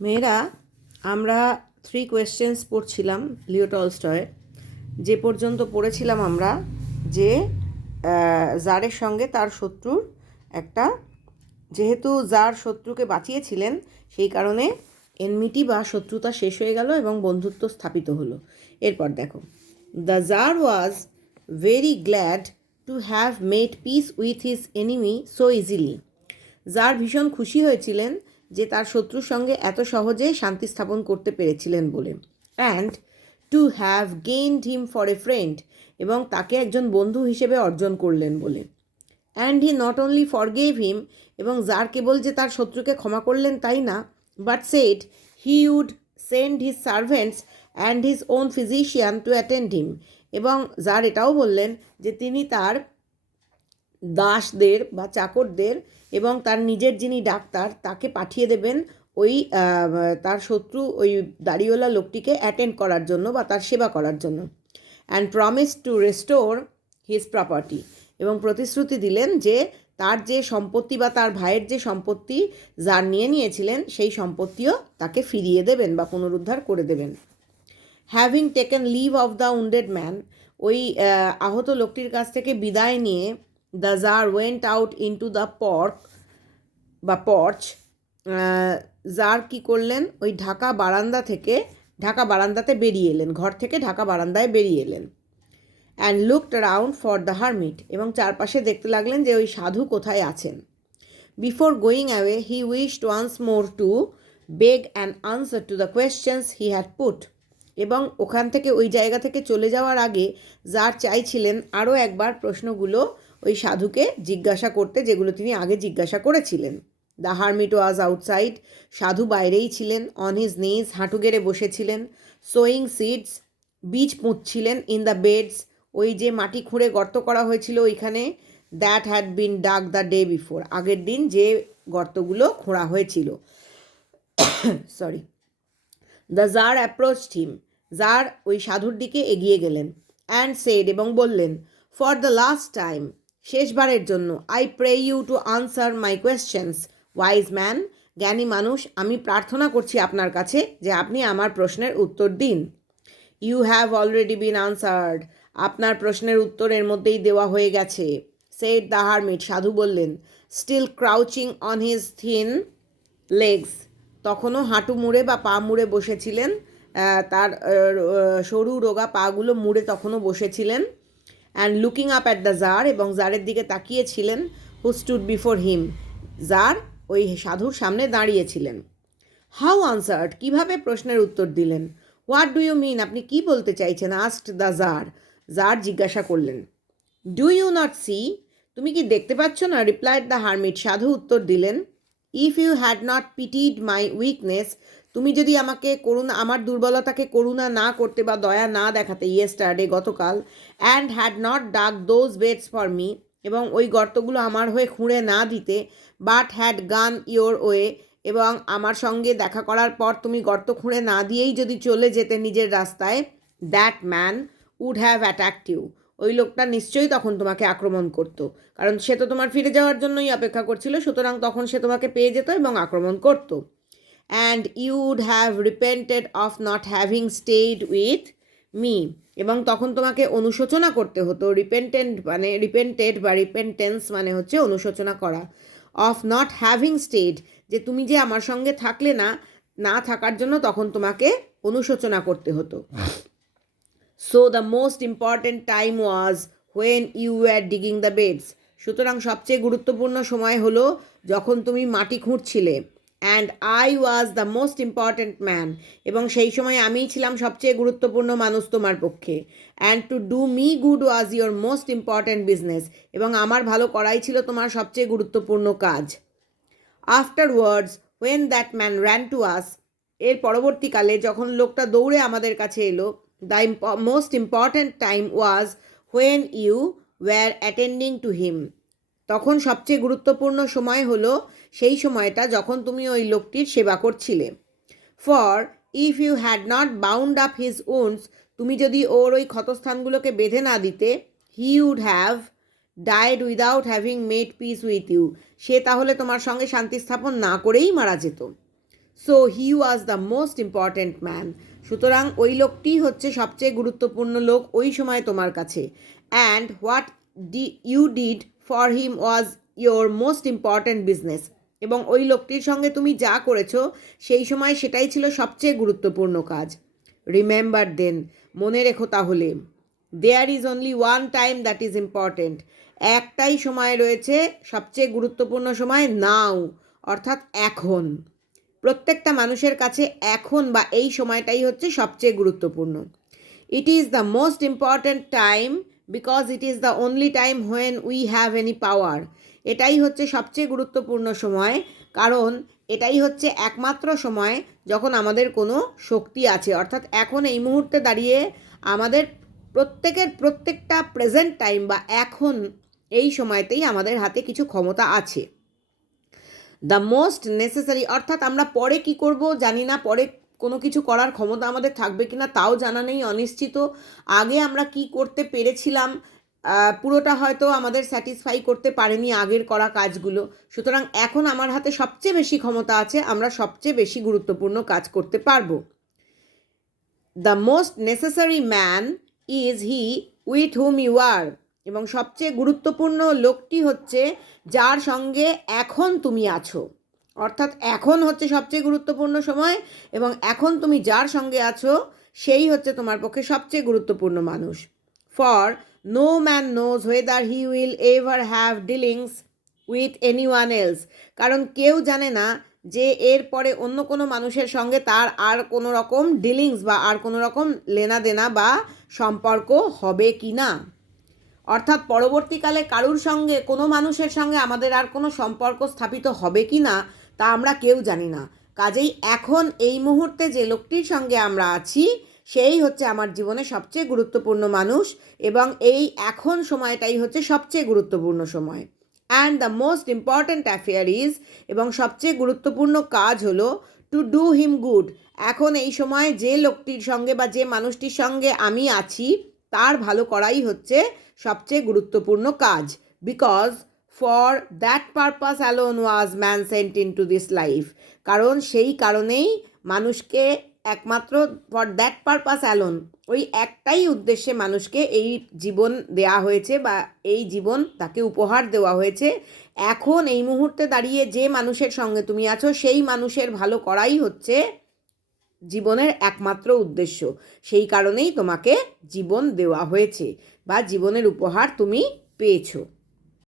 মেয়েরা আমরা 3 কোয়েশ্চেন্স পড়ছিলাম লিও টলস্টয়। যে পর্যন্ত পড়েছিলাম আমরা যে জারের সঙ্গে তার শত্রুর একটা, যেহেতু জার শত্রুকে বাঁচিয়েছিলেন সেই কারণে এনমিটি বা শত্রুতা শেষ হয়ে গেল এবং বন্ধুত্ব স্থাপিত হলো। এরপর দেখো, the tsar was very glad to have made peace with his enemy so easily. Tsar ভীষণ খুশি হয়েছিলেন যে তার শত্রুর সঙ্গে এত সহজে শান্তি স্থাপন করতে পেরেছিলেন বলে। And to have gained him for a friend, এবং তাকে একজন বন্ধু হিসেবে অর্জন করলেন বলে। And he not only forgave him, এবং জার কেবল যে তার শত্রুকে ক্ষমা করলেন তাই না, but said he would send his servants and his own physician to attend him, এবং জার এটাও বললেন যে তিনি তার দাসদের বা চাকরদের এবং তার নিজের যিনি ডাক্তার তাকে পাঠিয়ে দেবেন ওই তার শত্রু ওই দাড়িওয়ালা লোকটিকে অ্যাটেন্ড করার জন্য বা তার সেবা করার জন্য। And promise to restore his property, এবং প্রতিশ্রুতি দিলেন যে তার যে সম্পত্তি বা তার ভাইয়ের যে সম্পত্তি যার নিয়েছিলেন সেই সম্পত্তিও তাকে ফিরিয়ে দেবেন বা পুনরুদ্ধার করে দেবেন। Having taken leave of the wounded man, ওই আহত লোকটির কাছ থেকে বিদায় নিয়ে the tsar went out into the porch. Tsar কী করলেন, ওই ঢাকা বারান্দাতে বেরিয়ে এলেন, ঘর থেকে ঢাকা বারান্দায় বেরিয়ে এলেন। And looked around for the hermit, এবং চারপাশে দেখতে লাগলেন যে ওই সাধু কোথায় আছেন। Before going away he wished once more to beg an answer to the questions he had put, এবং ওখান থেকে ওই জায়গা থেকে চলে যাওয়ার আগে জার চাইছিলেন আরও একবার প্রশ্নগুলো ওই সাধুকে জিজ্ঞাসা করতে যেগুলো তিনি আগে জিজ্ঞাসা করেছিলেন। দ্য হারমিট ওয়াজ আউটসাইড, সাধু বাইরেই ছিলেন। অন হিজ নিজ, হাঁটু গেড়ে বসেছিলেন। সোয়িং সিডস, বীজ পুঁতছিলেন। ইন দ্য বেডস, ওই যে মাটি খুঁড়ে গর্ত করা হয়েছিল ওইখানে। That had been dug the day before, আগের দিন যে গর্তগুলো খোঁড়া হয়েছিল। Sorry. The tsar approached him, tsar ওই সাধুর দিকে এগিয়ে গেলেন। অ্যান্ড সেড, এবং বললেন, ফর দ্য লাস্ট টাইম, শেষবারের জন্য, I pray you to answer my questions wise man, জ্ঞানী মানুষ, আমি প্রার্থনা করছি আপনার কাছে যে আপনি আমার প্রশ্নের উত্তর দিন। You have already been answered, আপনার প্রশ্নের উত্তর এর মধ্যেই দেওয়া হয়ে গেছে। সেড দ্য হারমিট, সাধু বললেন। Still crouching on his thin legs, তখনও হাঁটু মুড়ে বা পা মুড়ে বসেছিলেন, তার সরু রোগা পাগুলো মুড়ে তখনও বসেছিলেন। And looking up at the tsar, এবং জারের দিকে তাকিয়েছিলেন। Who stood before him, tsar ওই সাধুর সামনে দাঁড়িয়েছিলেন। হাউ আনসার্ড, কীভাবে প্রশ্নের উত্তর দিলেন। হোয়াট ডু ইউ মিন, আপনি কি বলতে চাইছেন। আস্কড দ্য জার, জার জিজ্ঞাসা করলেন। ডু ইউ নট সি, তুমি কি দেখতে পাচ্ছ না। রিপ্লাইড দ্য হারমিট, সাধু উত্তর দিলেন। If you had not pitied my weakness, তুমি যদি আমাকে আমার দুর্বলতাকে করুণা না করতে বা দয়া না দেখাতে, ইয়েস্টারডে গতকাল, and had not dug those beds for me, এবং ওই গর্তগুলো আমার হয়ে খুঁড়ে না দিতে, but had gone your way, এবং আমার সঙ্গে দেখা করার পর তুমি গর্ত খুঁড়ে না দিয়েই যদি চলে যেতে নিজের রাস্তায়, that man would have attacked you, ওই লোকটা নিশ্চয়ই তখন তোমাকে আক্রমণ করতো, কারণ সে তো তোমার ফিরে যাওয়ার জন্যই অপেক্ষা করছিল, সুতরাং তখন সে তোমাকে পেয়ে যেত এবং আক্রমণ করত। And you would have repented of not having stayed with me, এবং তখন তোমাকে অনুশোচনা করতে হতো। রিপেন্টেড বা রিপেন্টেন্স মানে হচ্ছে অনুশোচনা করা। অফ নট হ্যাভিং স্টেড, যে তুমি যে আমার সঙ্গে থাকলে না থাকার জন্য তখন তোমাকে অনুশোচনা করতে হতো। So the most important time was when you were digging the beds, সুতরাং সবচেয়ে গুরুত্বপূর্ণ সময় হলো যখন তুমি মাটি খুঁড়ছিলে। And I was the most important man, এবং সেই সময় আমিই ছিলাম সবচেয়ে গুরুত্বপূর্ণ মানুষ তোমার পক্ষে। And to do me good was your most important business, এবং আমার ভালো করাই ছিল তোমার সবচেয়ে গুরুত্বপূর্ণ কাজ। Afterwards when that man ran to us, এর পরবর্তীকালে যখন লোকটা দৌড়ে আমাদের কাছে এলো, the most important time was when you were attending to him, তখন সবচেয়ে গুরুত্বপূর্ণ সময় হলো সেই সময়টা যখন তুমি ওই লোকটির সেবা করছিলে। For if you had not bound up his wounds, তুমি যদি ওর ওই ক্ষতস্থানগুলোকে বেঁধে না দিতে, he would have died without having made peace with you, সে তাহলে তোমার সঙ্গে শান্তি স্থাপন না করেই মারা যেত। So he was the most important man. সুতরাং ওই লোকটি হচ্ছে সবচেয়ে গুরুত্বপূর্ণ লোক ওই সময় তোমার কাছে। And what you did for him was your most important business. এবং ওই লোকটির সঙ্গে তুমি যা করেছো সেই সময় সেটাই ছিল সবচেয়ে গুরুত্বপূর্ণ কাজ। রিমেম্বার দেন, মনে রেখো তাহলে, there is only one time that is important. একটাই সময় রয়েছে সবচেয়ে গুরুত্বপূর্ণ সময়, নাও, অর্থাৎ এখন। প্রত্যেকটা মানুষের কাছে এখন বা এই সময়টাই হচ্ছে সবচেয়ে গুরুত্বপূর্ণ। It is the most important time because it is the only time when we have any পাওয়ার। এটাই হচ্ছে সবচেয়ে গুরুত্বপূর্ণ সময়, কারণ এটাই হচ্ছে একমাত্র সময় যখন আমাদের কোনো শক্তি আছে। অর্থাৎ এখন এই মুহূর্তে দাঁড়িয়ে আমাদের প্রত্যেকটা প্রেজেন্ট টাইম বা এখন এই সময়তেই আমাদের হাতে কিছু ক্ষমতা আছে। দ্য মোস্ট নেসেসারি, অর্থাৎ আমরা পরে কি করব জানি না, পরে কোনো কিছু করার ক্ষমতা আমাদের থাকবে কিনা তাও জানা নেই, অনিশ্চিত। আগে আমরা কি করতে পেরেছিলাম পুরোটা হয়তো আমাদের স্যাটিসফাই করতে পারেনি আগের করা কাজগুলো। সুতরাং এখন আমার হাতে সবচেয়ে বেশি ক্ষমতা আছে, আমরা সবচেয়ে বেশি গুরুত্বপূর্ণ কাজ করতে পারবো। The most necessary man is he with whom you are. এবং সবচেয়ে গুরুত্বপূর্ণ লোকটি হচ্ছে যার সঙ্গে এখন তুমি আছো। অর্থাৎ এখন হচ্ছে সবচেয়ে গুরুত্বপূর্ণ সময়, এবং এখন তুমি যার সঙ্গে আছো সেই হচ্ছে তোমার পক্ষে সবচেয়ে গুরুত্বপূর্ণ মানুষ। For no man knows whether he will ever have dealings with any one else. কারণ কেউ জানে না যে এর পরে অন্য কোনো মানুষের সঙ্গে তার আর কোনো রকম ডিলিংস বা আর কোনো রকম লেনা দেনা বা সম্পর্ক হবে কি না। অর্থাৎ পরবর্তীকালে কারুর সঙ্গে, কোনো মানুষের সঙ্গে আমাদের আর কোনো সম্পর্ক স্থাপিত হবে কি না তা আমরা কেউ জানি না। কাজেই এখন এই মুহূর্তে যে লোকটির সঙ্গে আমরা আছি সেই হচ্ছে আমার জীবনে সবচেয়ে গুরুত্বপূর্ণ মানুষ, এবং এই এখন সময়টাই হচ্ছে সবচেয়ে গুরুত্বপূর্ণ সময়। And the most important affair is, এবং সবচেয়ে গুরুত্বপূর্ণ কাজ হলো টু ডু হিম গুড। এখন এই সময় যে লোকটির সঙ্গে বা যে মানুষটির সঙ্গে আমি আছি তার ভালো করাই হচ্ছে সবচেয়ে গুরুত্বপূর্ণ কাজ। Because for that purpose alone was man sent into this life. কারণ সেই কারণেই মানুষকে একমাত্র ফর দ্যাট পারপাস অ্যালোন, ওই একটাই উদ্দেশ্যে মানুষকে এই জীবন দেয়া হয়েছে বা এই জীবন তাকে উপহার দেওয়া হয়েছে। এখন এই মুহূর্তে দাঁড়িয়ে যে মানুষের সঙ্গে তুমি আছো সেই মানুষের ভালো করাই হচ্ছে জীবনের একমাত্র উদ্দেশ্য। সেই কারণেই তোমাকে জীবন দেওয়া হয়েছে বা জীবনের উপহার তুমি পেয়েছো।